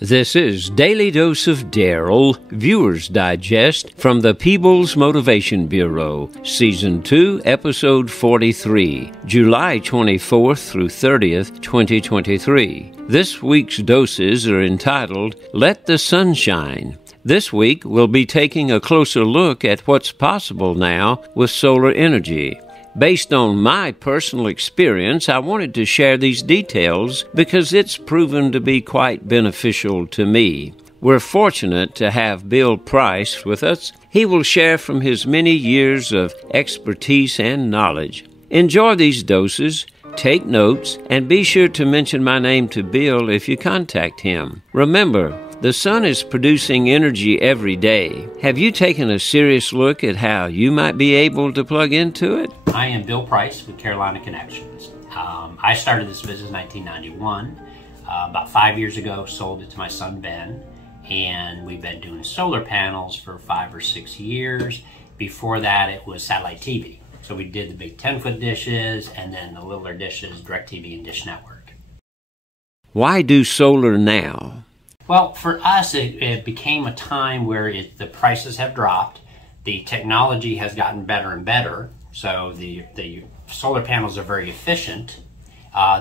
This is Daily Dose of Darryl, Viewer's Digest from the Peebles Motivation Bureau, Season 2, Episode 43, July 24th through 30th, 2023. This week's doses are entitled, Let the Sun Shine. This week, we'll be taking a closer look at what's possible now with solar energy. Based on my personal experience, I wanted to share these details because it's proven to be quite beneficial to me. We're fortunate to have Bill Price with us. He will share from his many years of expertise and knowledge. Enjoy these doses, take notes, and be sure to mention my name to Bill if you contact him. Remember, the sun is producing energy every day. Have you taken a serious look at how you might be able to plug into it? I am Bill Price with Carolina Connections. I started this business in 1991. About 5 years ago, sold it to my son Ben, and we've been doing solar panels for 5 or 6 years. Before that, it was satellite TV. So we did the big 10-foot dishes, and then the littler dishes, DirecTV and Dish Network. Why do solar now? Well, for us, it became a time where the prices have dropped. The technology has gotten better and better. So the solar panels are very efficient.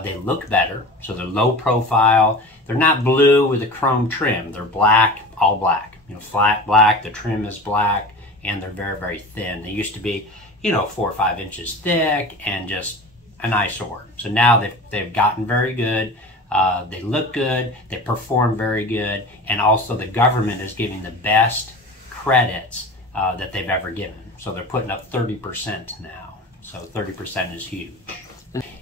They look better. So they're low profile. They're not blue with a chrome trim. They're black, all black. Flat black. The trim is black, and they're very, very thin. They used to be, 4 or 5 inches thick and just an eyesore. So now they've gotten very good. They look good, they perform very good, and also the government is giving the best credits that they've ever given. So they're putting up 30% now. So 30% is huge.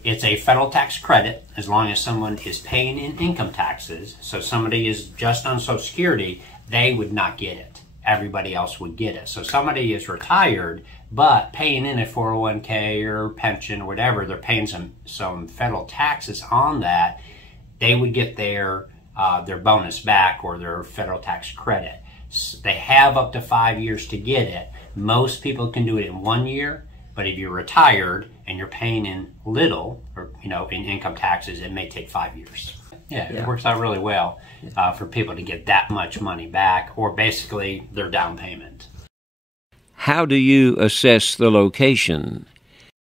It's a federal tax credit as long as someone is paying in income taxes. So somebody is just on Social Security, they would not get it. Everybody else would get it. So somebody is retired, but paying in a 401k or pension or whatever, they're paying some federal taxes on that. They would get their bonus back or their federal tax credit. They have up to 5 years to get it. Most people can do it in 1 year, but if you're retired and you're paying in little, or in income taxes, it may take 5 years. Yeah, it works out really well for people to get that much money back, or basically their down payment. How do you assess the location?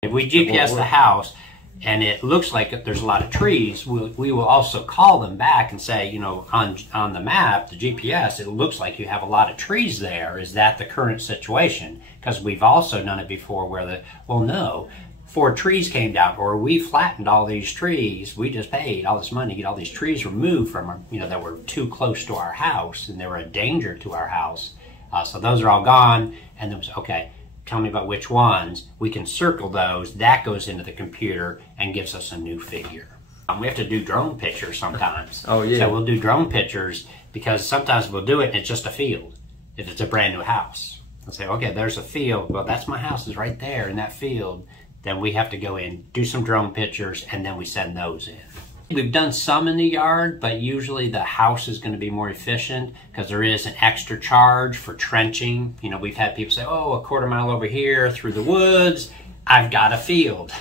If we GPS the house, and it looks like there's a lot of trees, we will also call them back and say, on the map, the GPS, it looks like you have a lot of trees there. Is that the current situation? Because we've also done it before where no, 4 trees came down, or we flattened all these trees. We just paid all this money to get all these trees removed from, that were too close to our house and they were a danger to our house. So those are all gone, and it was, okay, tell me about which ones. We can circle those. That goes into the computer and gives us a new figure. We have to do drone pictures sometimes. Oh, yeah. So we'll do drone pictures because sometimes we'll do it and it's just a field if it's a brand new house. We'll say, okay, there's a field. Well, that's my house is right there in that field. Then we have to go in, do some drone pictures, and then we send those in. We've done some in the yard, but usually the house is going to be more efficient because there is an extra charge for trenching. We've had people say, oh, a quarter mile over here through the woods, I've got a field.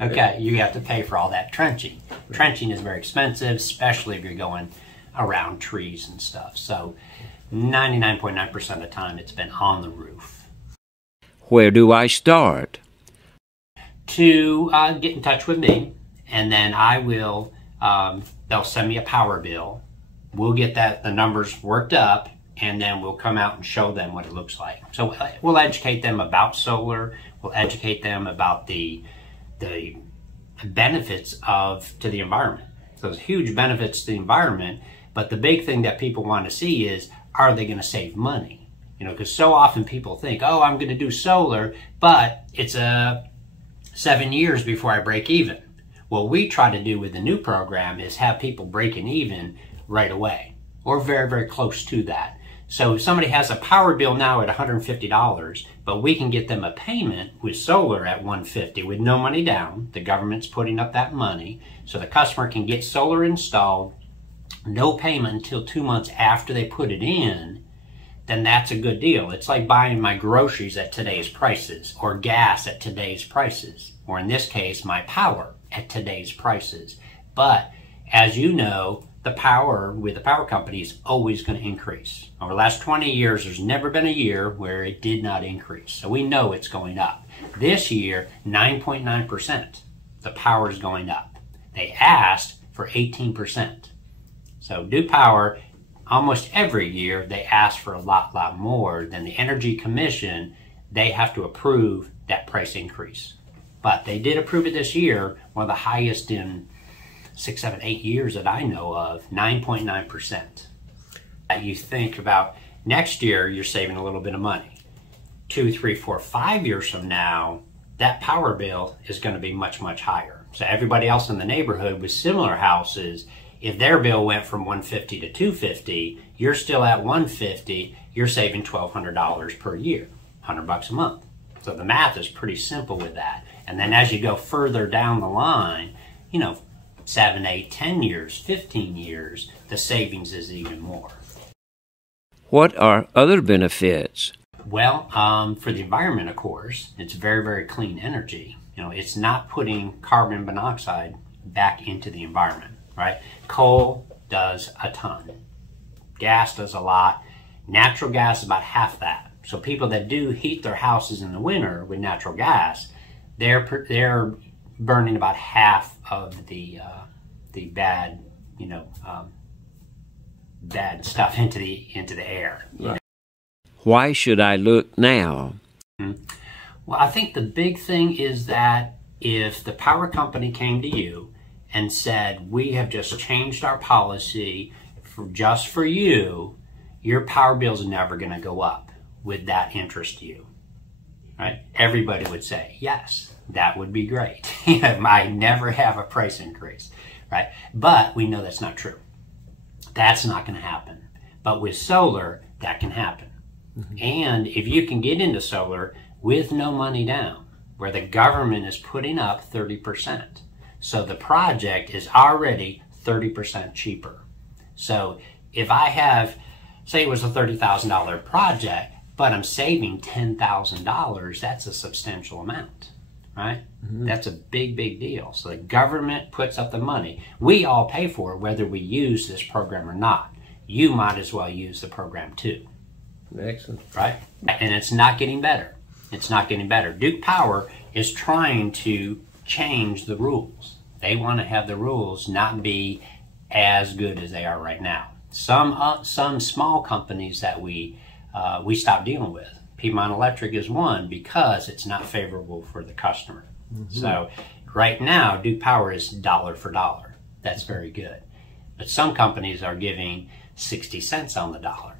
Okay, you have to pay for all that trenching. Trenching is very expensive, especially if you're going around trees and stuff. So 99.9% of the time it's been on the roof. Where do I start? To get in touch with me, and then I will, they'll send me a power bill. We'll get the numbers worked up, and then we'll come out and show them what it looks like. So we'll educate them about solar. We'll educate them about the benefits to the environment. So there's huge benefits to the environment, but the big thing that people want to see is, are they going to save money? Because so often people think, oh, I'm going to do solar, but it's 7 years before I break even. What we try to do with the new program is have people breaking even right away, or very, very close to that. So if somebody has a power bill now at $150, but we can get them a payment with solar at $150 with no money down, the government's putting up that money, so the customer can get solar installed, no payment until 2 months after they put it in, then that's a good deal. It's like buying my groceries at today's prices, or gas at today's prices, or in this case, my power at today's prices. But as you know, the power with the power company is always going to increase. Over the last 20 years, there's never been a year where it did not increase. So we know it's going up. This year, 9.9%, the power is going up. They asked for 18%. So Duke Power, almost every year, they ask for a lot more than the Energy Commission. They have to approve that price increase. But they did approve it this year, one of the highest in 6, 7, 8 years that I know of, 9.9%. You think about next year, you're saving a little bit of money. 2, 3, 4, 5 years from now, that power bill is going to be much higher. So everybody else in the neighborhood with similar houses, if their bill went from $150 to $250, you're still at $150, you're saving $1,200 per year, $100 a month. So the math is pretty simple with that. And then as you go further down the line, 7, 8, 10 years, 15 years, the savings is even more. What are other benefits? Well, for the environment, of course, it's very clean energy. It's not putting carbon monoxide back into the environment, right? Coal does a ton. Gas does a lot. Natural gas is about half that. So people that do heat their houses in the winter with natural gas, they're burning about half of the bad, bad stuff into the air. Right. Why should I look now? Well, I think the big thing is that if the power company came to you and said, we have just changed our policy just for you, your power bill is never going to go up. Would that interest you? Right? Everybody would say, yes, that would be great. I never have a price increase, right? But we know that's not true. That's not going to happen. But with solar, that can happen. Mm-hmm. And if you can get into solar with no money down, where the government is putting up 30%. So the project is already 30% cheaper. So if I have, say it was a $30,000 project, but I'm saving $10,000, that's a substantial amount, right? Mm-hmm. That's a big deal. So the government puts up the money. We all pay for it, whether we use this program or not. You might as well use the program too. Excellent. Right? And it's not getting better. It's not getting better. Duke Power is trying to change the rules. They want to have the rules not be as good as they are right now. Some small companies that we stopped dealing with. Piedmont Electric is one because it's not favorable for the customer. Mm-hmm. So right now, Duke Power is dollar for dollar. That's very good. But some companies are giving 60 cents on the dollar.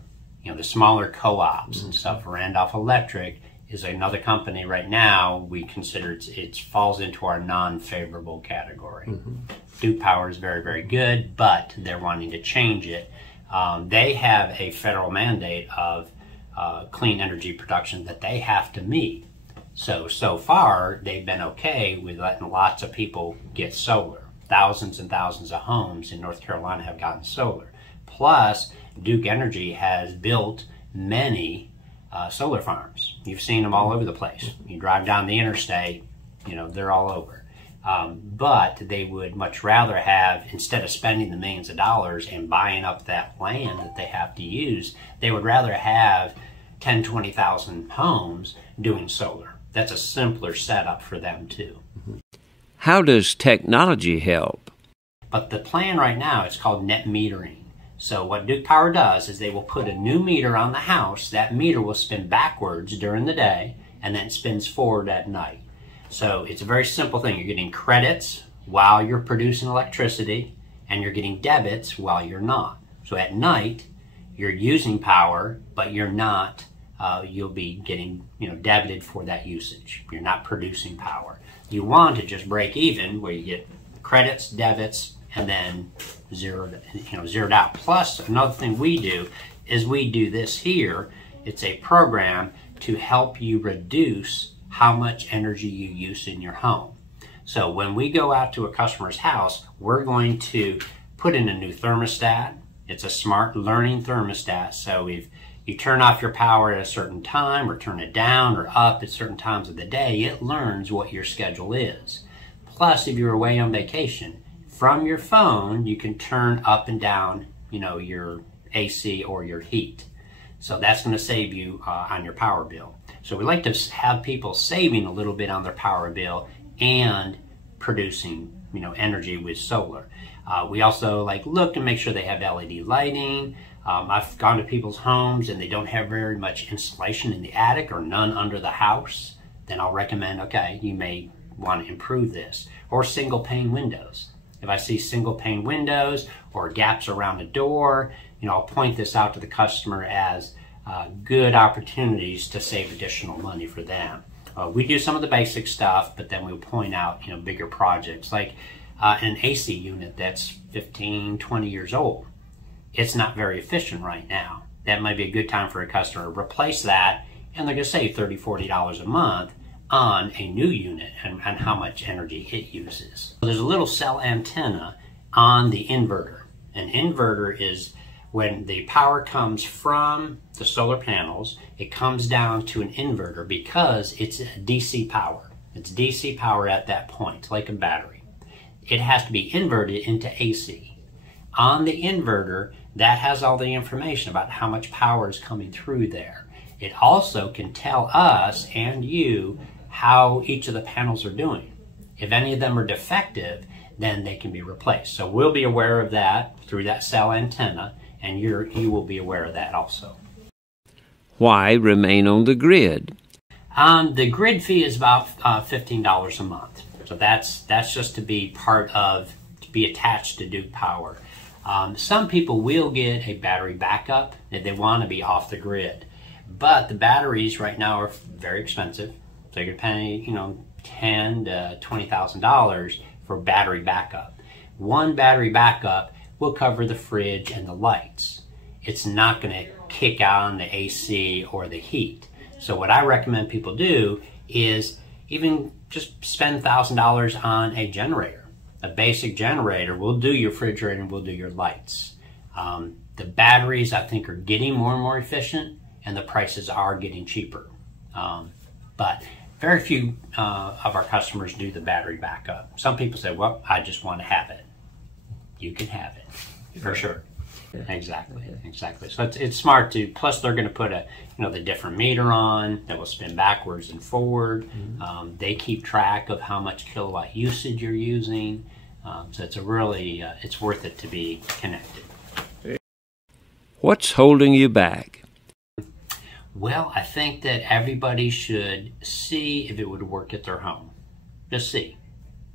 The smaller co-ops and stuff. Randolph Electric is another company right now we consider it falls into our non-favorable category. Mm-hmm. Duke Power is very good, but they're wanting to change it. They have a federal mandate of clean energy production that they have to meet. So far, they've been okay with letting lots of people get solar. Thousands and thousands of homes in North Carolina have gotten solar. Plus, Duke Energy has built many solar farms. You've seen them all over the place. You drive down the interstate, they're all over. But they would much rather have, instead of spending the millions of dollars and buying up that land that they have to use, they would rather have 10, 20,000 homes doing solar. That's a simpler setup for them too. How does technology help? But the plan right now is called net metering. So what Duke Power does is they will put a new meter on the house. That meter will spin backwards during the day and then spins forward at night. So it's a very simple thing. You're getting credits while you're producing electricity and you're getting debits while you're not. So at night, you're using power, but you're not, you'll be getting debited for that usage. You're not producing power. You want to just break even where you get credits, debits, and then zeroed out. Plus, another thing we do is we do this here. It's a program to help you reduce how much energy you use in your home. So when we go out to a customer's house, we're going to put in a new thermostat. It's a smart learning thermostat. So if you turn off your power at a certain time or turn it down or up at certain times of the day, it learns what your schedule is. Plus, if you're away on vacation, from your phone, you can turn up and down, your AC or your heat. So that's going to save you on your power bill. So we like to have people saving a little bit on their power bill and producing, energy with solar. We also look to make sure they have LED lighting. I've gone to people's homes and they don't have very much insulation in the attic or none under the house. Then I'll recommend, okay, you may want to improve this. Or single pane windows. If I see single pane windows or gaps around the door, I'll point this out to the customer as good opportunities to save additional money for them. We do some of the basic stuff, but then we'll point out, bigger projects like an AC unit that's 15, 20 years old. It's not very efficient right now. That might be a good time for a customer to replace that, and they're going to save $30, $40 a month on a new unit and how much energy it uses. There's a little cell antenna on the inverter. An inverter is when the power comes from the solar panels, it comes down to an inverter because it's DC power. It's DC power at that point, like a battery. It has to be inverted into AC. On the inverter, that has all the information about how much power is coming through there. It also can tell us and you how each of the panels are doing. If any of them are defective, then they can be replaced. So we'll be aware of that through that cell antenna, and you will be aware of that also. Why remain on the grid? The grid fee is about $15 a month. So that's just to be to be attached to Duke Power. Some people will get a battery backup if they want to be off the grid. But the batteries right now are very expensive. So you're paying, $10,000 to $20,000 for battery backup. One battery backup will cover the fridge and the lights. It's not going to kick on the AC or the heat. So what I recommend people do is even just spend $1,000 on a generator. A basic generator will do your refrigerator and will do your lights. The batteries, I think, are getting more and more efficient, and the prices are getting cheaper. But very few of our customers do the battery backup. Some people say, well, I just want to have it. You can have it, for sure. Exactly. So it's smart to, plus they're going to put the different meter on that will spin backwards and forward. They keep track of how much kilowatt usage you're using. So it's it's worth it to be connected. What's holding you back? Well, I think that everybody should see if it would work at their home. Just see.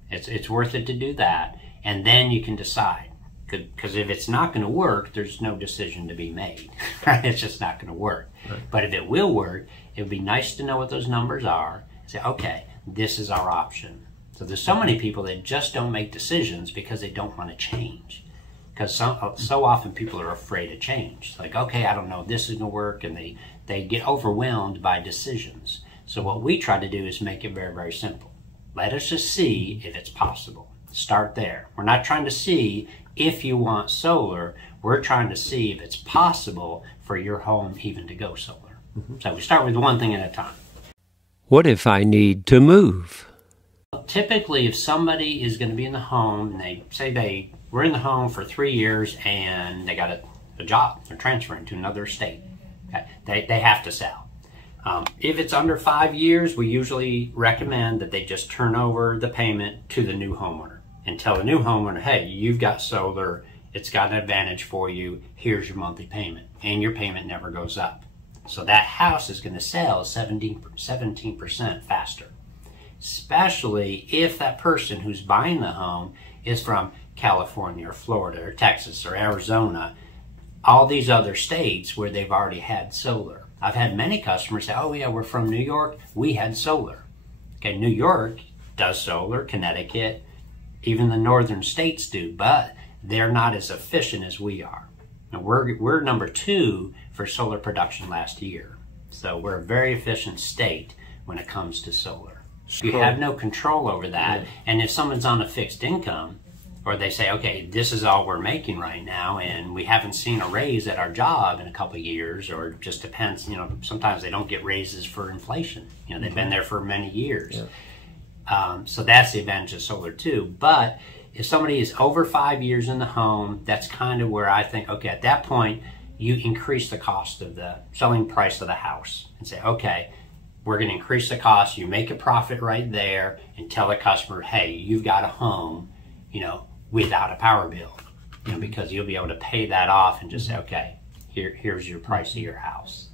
It's worth it to do that, and then you can decide. Because if it's not going to work, there's no decision to be made. Right? It's just not going to work. Right. But if it will work, it would be nice to know what those numbers are. Say, okay, this is our option. So there's so many people that just don't make decisions because they don't want to change. Because so often people are afraid of change. It's like, okay, I don't know if this is going to work, and they get overwhelmed by decisions. So what we try to do is make it very, very simple. Let us just see if it's possible. Start there. We're not trying to see if you want solar. We're trying to see if it's possible for your home even to go solar. So we start with one thing at a time. What if I need to move? Typically, if somebody is going to be in the home, and they say they were in the home for 3 years and they got a job, they're transferring to another state, okay, they have to sell. If it's under 5 years, we usually recommend that they just turn over the payment to the new homeowner and tell the new homeowner, hey, you've got solar, it's got an advantage for you, here's your monthly payment, and your payment never goes up. So that house is going to sell 17% faster, especially if that person who's buying the home is from California or Florida or Texas or Arizona, all these other states where they've already had solar. I've had many customers say, oh yeah, we're from New York, we had solar. Okay, New York does solar, Connecticut, even the northern states do, but they're not as efficient as we are. Now we're number 2 for solar production last year. So we're a very efficient state when it comes to solar. You have no control over that. And if someone's on a fixed income, or they say, okay, this is all we're making right now, and we haven't seen a raise at our job in a couple of years, or it just depends, sometimes they don't get raises for inflation. They've been there for many years. Yeah. So that's the advantage of solar too. But if somebody is over 5 years in the home, that's kind of where I think, okay, at that point, you increase the cost of the selling price of the house and say, okay, we're going to increase the cost. You make a profit right there and tell the customer, hey, you've got a home, without a power bill, because you'll be able to pay that off and just say, okay, here's your price of your house.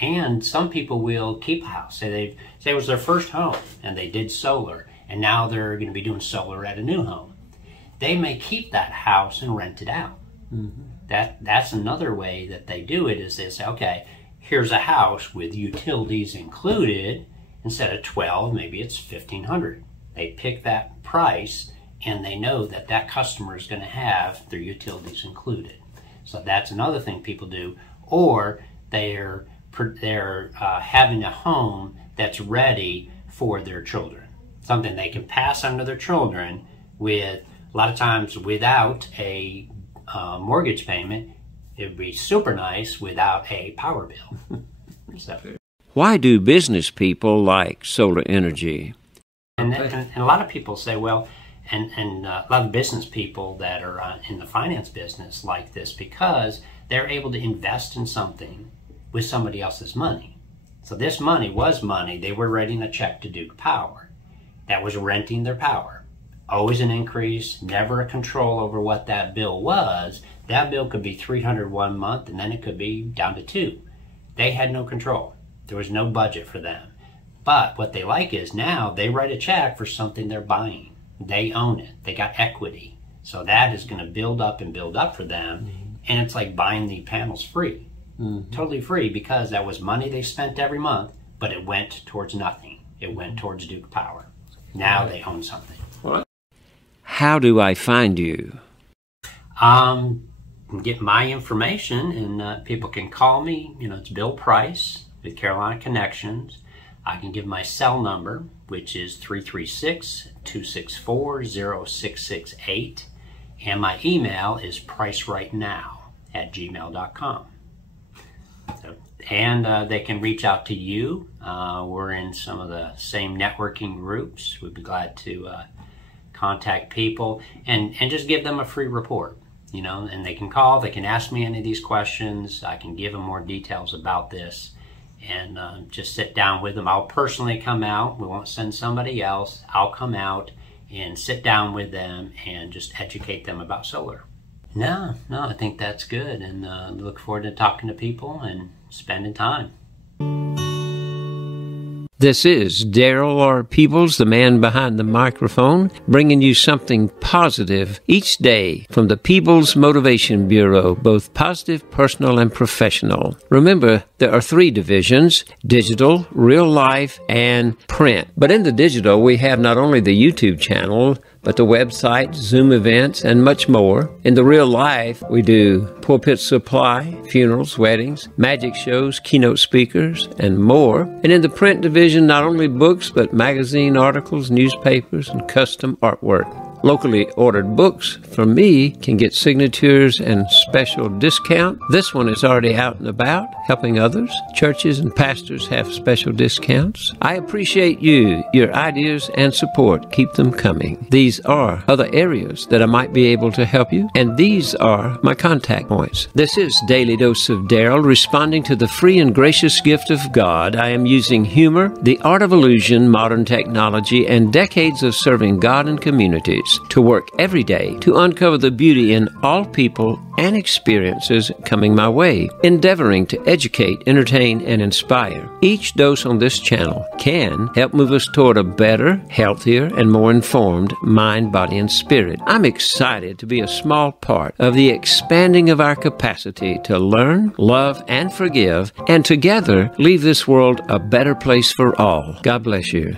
And some people will keep a house. Say it was their first home and they did solar, and now they're going to be doing solar at a new home. They may keep that house and rent it out. That's another way that they do it, is they say, okay, here's a house with utilities included. Instead of 12, maybe it's $1,500. They pick that price and they know that that customer is going to have their utilities included. So that's another thing people do. Or they're having a home that's ready for their children, something they can pass on to their children with, a lot of times without a mortgage payment. It would be super nice without a power bill. So. Why do business people like solar energy? And a lot of people say, well, and a lot of business people that are in the finance business like this because they're able to invest in something with somebody else's money. So this money was money. They were writing a check to Duke Power. That was renting their power. Always an increase, never a control over what that bill was. That bill could be $300 one month, and then it could be down to $2. They had no control. There was no budget for them. But what they like is now they write a check for something they're buying. They own it. They got equity. So that is going to build up and build up for them. And it's like buying the panels free. Totally free, because that was money they spent every month, but it went towards nothing. It went towards Duke Power. Now they own something. How do I find you? Get my information, and people can call me. It's Bill Price with Carolina Connections. I can give my cell number, which is 336-264-0668. And my email is pricerightnow@gmail.com. And they can reach out to you. We're in some of the same networking groups. We'd be glad to contact people and just give them a free report, and they can call, they can ask me any of these questions. I can give them more details about this and just sit down with them. I'll personally come out. We won't send somebody else. I'll come out and sit down with them and just educate them about solar. No, I think that's good, and look forward to talking to people and spending time. This is Darryl R. Peebles, the man behind the microphone, bringing you something positive each day from the Peebles Motivation Bureau, both positive, personal, and professional. Remember, there are 3 divisions: digital, real life, and print. But in the digital, we have not only the YouTube channel, but the website, Zoom events, and much more. In the real life, we do pulpit supply, funerals, weddings, magic shows, keynote speakers, and more. And in the print division, not only books, but magazine articles, newspapers, and custom artwork. Locally ordered books from me can get signatures and special discount. This one is already out and about, helping others. Churches and pastors have special discounts. I appreciate you, your ideas and support. Keep them coming. These are other areas that I might be able to help you, and these are my contact points. This is Daily Dose of Darryl, responding to the free and gracious gift of God. I am using humor, the art of illusion, modern technology, and decades of serving God and communities to work every day to uncover the beauty in all people and experiences coming my way, endeavoring to educate, entertain, and inspire. Each dose on this channel can help move us toward a better, healthier, and more informed mind, body, and spirit. I'm excited to be a small part of the expanding of our capacity to learn, love, and forgive, and together leave this world a better place for all. God bless you.